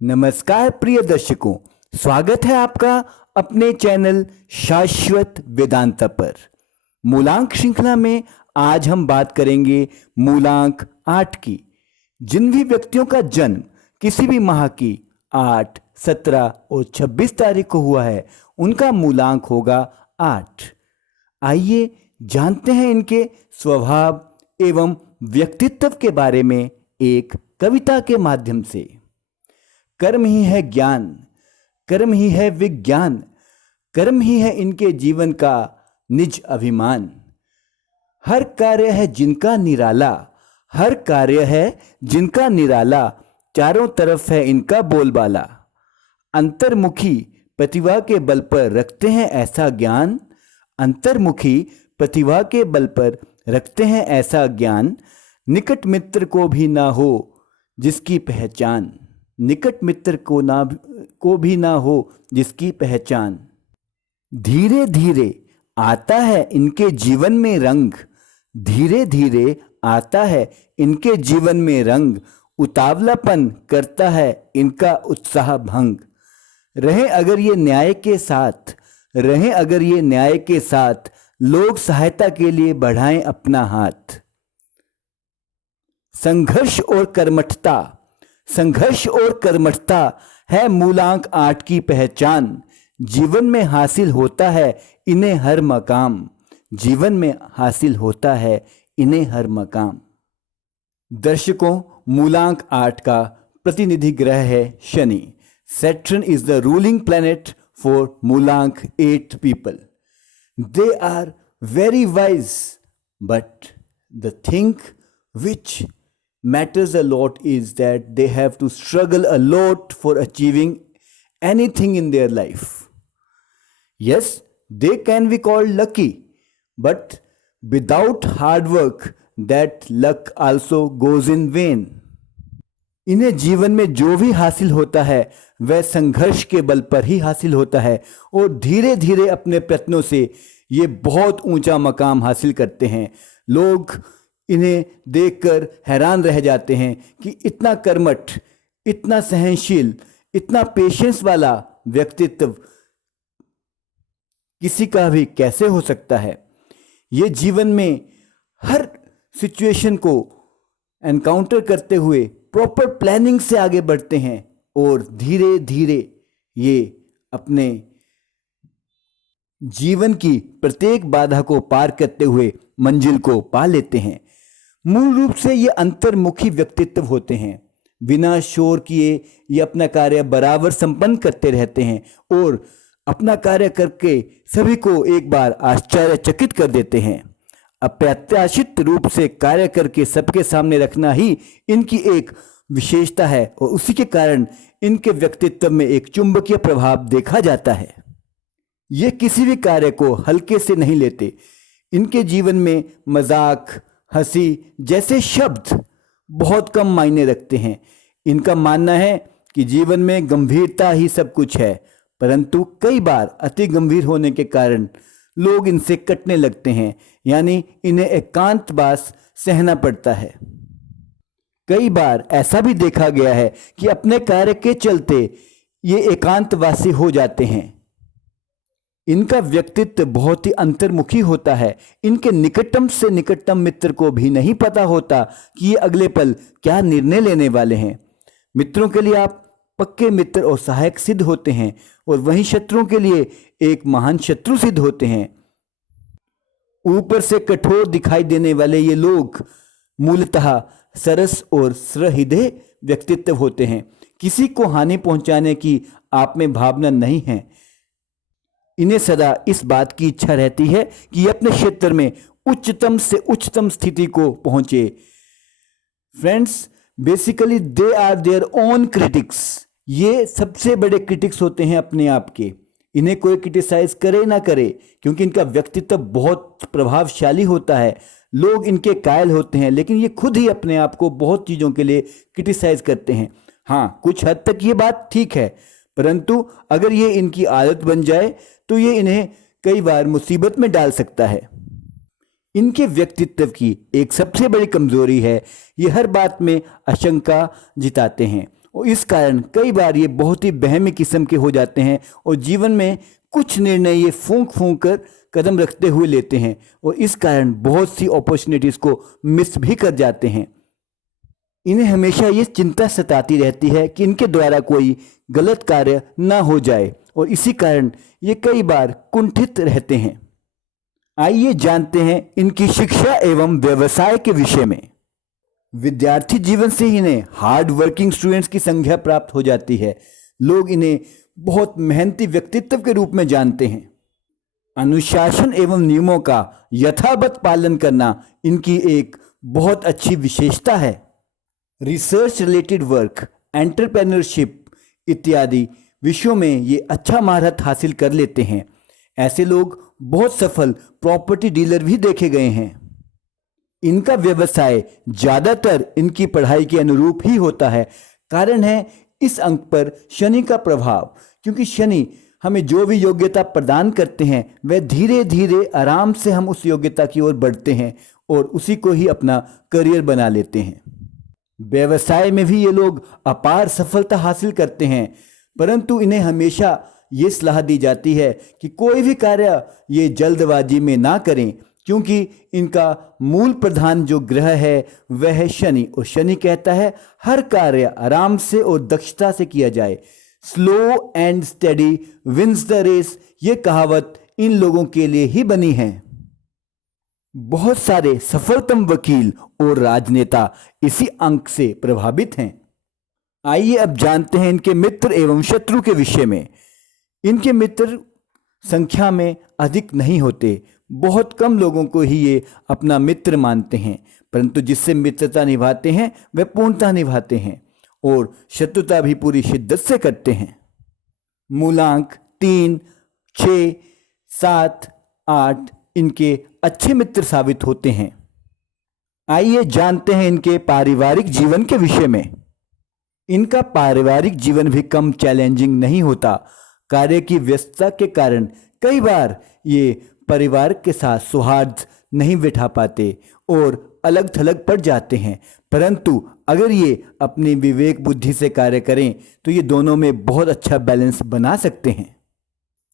नमस्कार प्रिय दर्शकों, स्वागत है आपका अपने चैनल शाश्वत वेदांता पर। मूलांक श्रृंखला में आज हम बात करेंगे मूलांक 8 की। जिन भी व्यक्तियों का जन्म किसी भी माह की 8, 17 और 26 तारीख को हुआ है, उनका मूलांक होगा 8। आइए जानते हैं इनके स्वभाव एवं व्यक्तित्व के बारे में एक कविता के माध्यम से। कर्म ही है ज्ञान, कर्म ही है विज्ञान, कर्म ही है इनके जीवन का निज अभिमान। हर कार्य है जिनका निराला, हर कार्य है जिनका निराला, चारों तरफ है इनका बोलबाला। अंतर्मुखी प्रतिभा के बल पर रखते हैं ऐसा ज्ञान, अंतर्मुखी प्रतिभा के बल पर रखते हैं ऐसा ज्ञान, निकट मित्र को भी ना हो जिसकी पहचान, निकट मित्र को भी ना हो जिसकी पहचान। धीरे धीरे आता है इनके जीवन में रंग, धीरे धीरे आता है इनके जीवन में रंग, उतावलापन करता है इनका उत्साह भंग। रहे अगर ये न्याय के साथ, रहे अगर ये न्याय के साथ, लोग सहायता के लिए बढ़ाएं अपना हाथ। संघर्ष और कर्मठता, संघर्ष और कर्मठता है मूलांक 8 की पहचान। जीवन में हासिल होता है इन्हें हर मकाम, जीवन में हासिल होता है इन्हें हर मकाम। दर्शकों, मूलांक 8 का प्रतिनिधि ग्रह है Shani. Saturn is the ruling planet for मूलांक 8 people. They are very wise, but the thing which matters a lot is that they have to struggle a lot for achieving anything in their life. Yes, they can be called lucky, but without hard work, that luck also goes in vain. इन्हें जीवन में जो भी हासिल होता है वह संघर्ष के बल पर ही हासिल होता है और धीरे धीरे अपने प्रयत्नों से ये बहुत ऊंचा मकाम हासिल करते हैं। लोग इन्हें देखकर हैरान रह जाते हैं कि इतना कर्मठ, इतना सहनशील, इतना पेशेंस वाला व्यक्तित्व किसी का भी कैसे हो सकता है। ये जीवन में हर सिचुएशन को एनकाउंटर करते हुए प्रॉपर प्लानिंग से आगे बढ़ते हैं और धीरे धीरे ये अपने जीवन की प्रत्येक बाधा को पार करते हुए मंजिल को पा लेते हैं। मूल रूप से ये अंतर्मुखी व्यक्तित्व होते हैं। बिना शोर किए ये अपना कार्य बराबर संपन्न करते रहते हैं और अपना कार्य करके सभी को एक बार आश्चर्यचकित कर देते हैं। अप्रत्याशित रूप से कार्य करके सबके सामने रखना ही इनकी एक विशेषता है और उसी के कारण इनके व्यक्तित्व में एक चुंबकीय प्रभाव देखा जाता है। ये किसी भी कार्य को हल्के से नहीं लेते। इनके जीवन में मजाक, हंसी जैसे शब्द बहुत कम मायने रखते हैं। इनका मानना है कि जीवन में गंभीरता ही सब कुछ है, परंतु कई बार अति गंभीर होने के कारण लोग इनसे कटने लगते हैं, यानी इन्हें एकांतवास सहना पड़ता है। कई बार ऐसा भी देखा गया है कि अपने कार्य के चलते ये एकांतवासी हो जाते हैं। इनका व्यक्तित्व बहुत ही अंतर्मुखी होता है। इनके निकटतम से निकटतम मित्र को भी नहीं पता होता कि ये अगले पल क्या निर्णय लेने वाले हैं। मित्रों के लिए आप पक्के मित्र और सहायक सिद्ध होते हैं और वहीं शत्रुओं के लिए एक महान शत्रु सिद्ध होते हैं। ऊपर से कठोर दिखाई देने वाले ये लोग मूलतः सरस और सहृदय व्यक्तित्व होते हैं। किसी को हानि पहुंचाने की आप में भावना नहीं है। इन्हें सदा इस बात की इच्छा रहती है कि ये अपने क्षेत्र में उच्चतम से उच्चतम स्थिति को पहुंचे। Friends, basically they are their own critics. ये सबसे बड़े क्रिटिक्स होते हैं अपने आप के। इन्हें कोई क्रिटिसाइज करे ना करे, क्योंकि इनका व्यक्तित्व बहुत प्रभावशाली होता है। लोग इनके कायल होते हैं, लेकिन ये खुद ही अपने आप को बहुत चीज़ों के लिए क्रिटिसाइज करते हैं। हाँ, कुछ हद तक ये बात ठीक है, परंतु अगर ये इनकी आदत बन जाए तो ये इन्हें कई बार मुसीबत में डाल सकता है। इनके व्यक्तित्व की एक सबसे बड़ी कमजोरी है, ये हर बात में आशंका जिताते हैं और इस कारण कई बार ये बहुत ही बहमी किस्म के हो जाते हैं और जीवन में कुछ निर्णय ये फूंक फूंक कर कदम रखते हुए लेते हैं और इस कारण बहुत सी अपॉर्चुनिटीज़ को मिस भी कर जाते हैं। इन्हें हमेशा ये चिंता सताती रहती है कि इनके द्वारा कोई गलत कार्य ना हो जाए और इसी कारण ये कई बार कुंठित रहते हैं। आइए जानते हैं इनकी शिक्षा एवं व्यवसाय के विषय में। विद्यार्थी जीवन से ही इन्हें हार्ड वर्किंग स्टूडेंट्स की संज्ञा प्राप्त हो जाती है। लोग इन्हें बहुत मेहनती व्यक्तित्व के रूप में जानते हैं। अनुशासन एवं नियमों का यथावत पालन करना इनकी एक बहुत अच्छी विशेषता है। रिसर्च रिलेटेड वर्क, एंटरप्रेन्योरशिप इत्यादि विषयों में ये अच्छा महारत हासिल कर लेते हैं। ऐसे लोग बहुत सफल प्रॉपर्टी डीलर भी देखे गए हैं। इनका व्यवसाय ज़्यादातर इनकी पढ़ाई के अनुरूप ही होता है। कारण है इस अंक पर शनि का प्रभाव, क्योंकि शनि हमें जो भी योग्यता प्रदान करते हैं वह धीरे धीरे आराम से हम उस योग्यता की ओर बढ़ते हैं और उसी को ही अपना करियर बना लेते हैं। व्यवसाय में भी ये लोग अपार सफलता हासिल करते हैं, परंतु इन्हें हमेशा ये सलाह दी जाती है कि कोई भी कार्य ये जल्दबाजी में ना करें, क्योंकि इनका मूल प्रधान जो ग्रह है वह है शनि और शनि कहता है हर कार्य आराम से और दक्षता से किया जाए। Slow and steady wins the race, ये कहावत इन लोगों के लिए ही बनी है। बहुत सारे सफलतम वकील और राजनेता इसी अंक से प्रभावित हैं। आइए अब जानते हैं इनके मित्र एवं शत्रु के विषय में। इनके मित्र संख्या में अधिक नहीं होते, बहुत कम लोगों को ही ये अपना मित्र मानते हैं, परंतु जिससे मित्रता निभाते हैं वह पूर्णता निभाते हैं और शत्रुता भी पूरी शिद्दत से करते हैं। मूलांक 3, 6, 7, 8 इनके अच्छे मित्र साबित होते हैं। आइए जानते हैं इनके पारिवारिक जीवन के विषय में। इनका पारिवारिक जीवन भी कम चैलेंजिंग नहीं होता। कार्य की व्यस्तता के कारण कई बार ये परिवार के साथ सौहार्द नहीं बिठा पाते और अलग थलग पड़ जाते हैं, परंतु अगर ये अपनी विवेक बुद्धि से कार्य करें तो ये दोनों में बहुत अच्छा बैलेंस बना सकते हैं।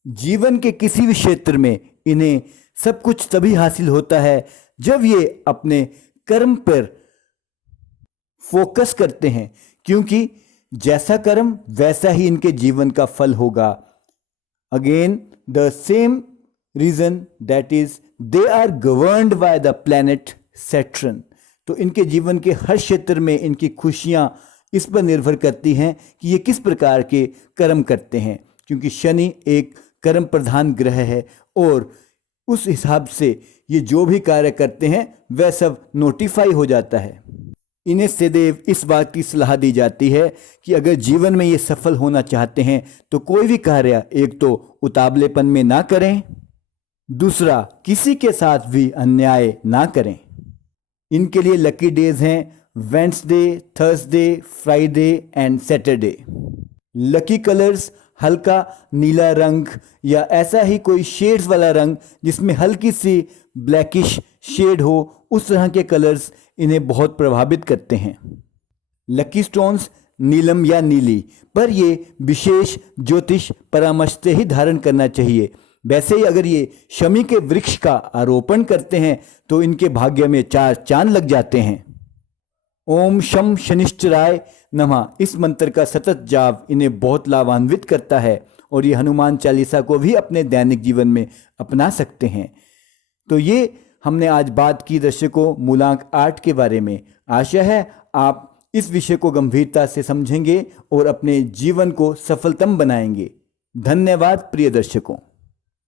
जीवन के किसी भी क्षेत्र में इन्हें सब कुछ तभी हासिल होता है जब ये अपने कर्म पर फोकस करते हैं, क्योंकि जैसा कर्म वैसा ही इनके जीवन का फल होगा। Again the same reason, that is they are governed by the planet Saturn. तो इनके जीवन के हर क्षेत्र में इनकी खुशियां इस पर निर्भर करती हैं कि ये किस प्रकार के कर्म करते हैं, क्योंकि शनि एक कर्म प्रधान ग्रह है और उस हिसाब से ये जो भी कार्य करते हैं वह सब नोटिफाई हो जाता है। इन्हें सदैव इस बात की सलाह दी जाती है कि अगर जीवन में ये सफल होना चाहते हैं तो कोई भी कार्य एक तो उतावलेपन में ना करें, दूसरा किसी के साथ भी अन्याय ना करें। इनके लिए लकी डेज हैं Wednesday, Thursday, Friday and Saturday. Lucky colours हल्का नीला रंग या ऐसा ही कोई शेड्स वाला रंग जिसमें हल्की सी ब्लैकिश शेड हो, उस तरह के कलर्स इन्हें बहुत प्रभावित करते हैं। लकी स्टोन्स नीलम या नीली, पर ये विशेष ज्योतिष परामर्श से ही धारण करना चाहिए। वैसे ही अगर ये शमी के वृक्ष का आरोपण करते हैं तो इनके भाग्य में 4 चांद लग जाते हैं। ओम शम शनिश्चराय नमः, इस मंत्र का सतत जाप इन्हें बहुत लाभान्वित करता है और ये हनुमान चालीसा को भी अपने दैनिक जीवन में अपना सकते हैं। तो ये हमने आज बात की दर्शकों मूलांक 8 के बारे में। आशा है आप इस विषय को गंभीरता से समझेंगे और अपने जीवन को सफलतम बनाएंगे। धन्यवाद प्रिय दर्शकों।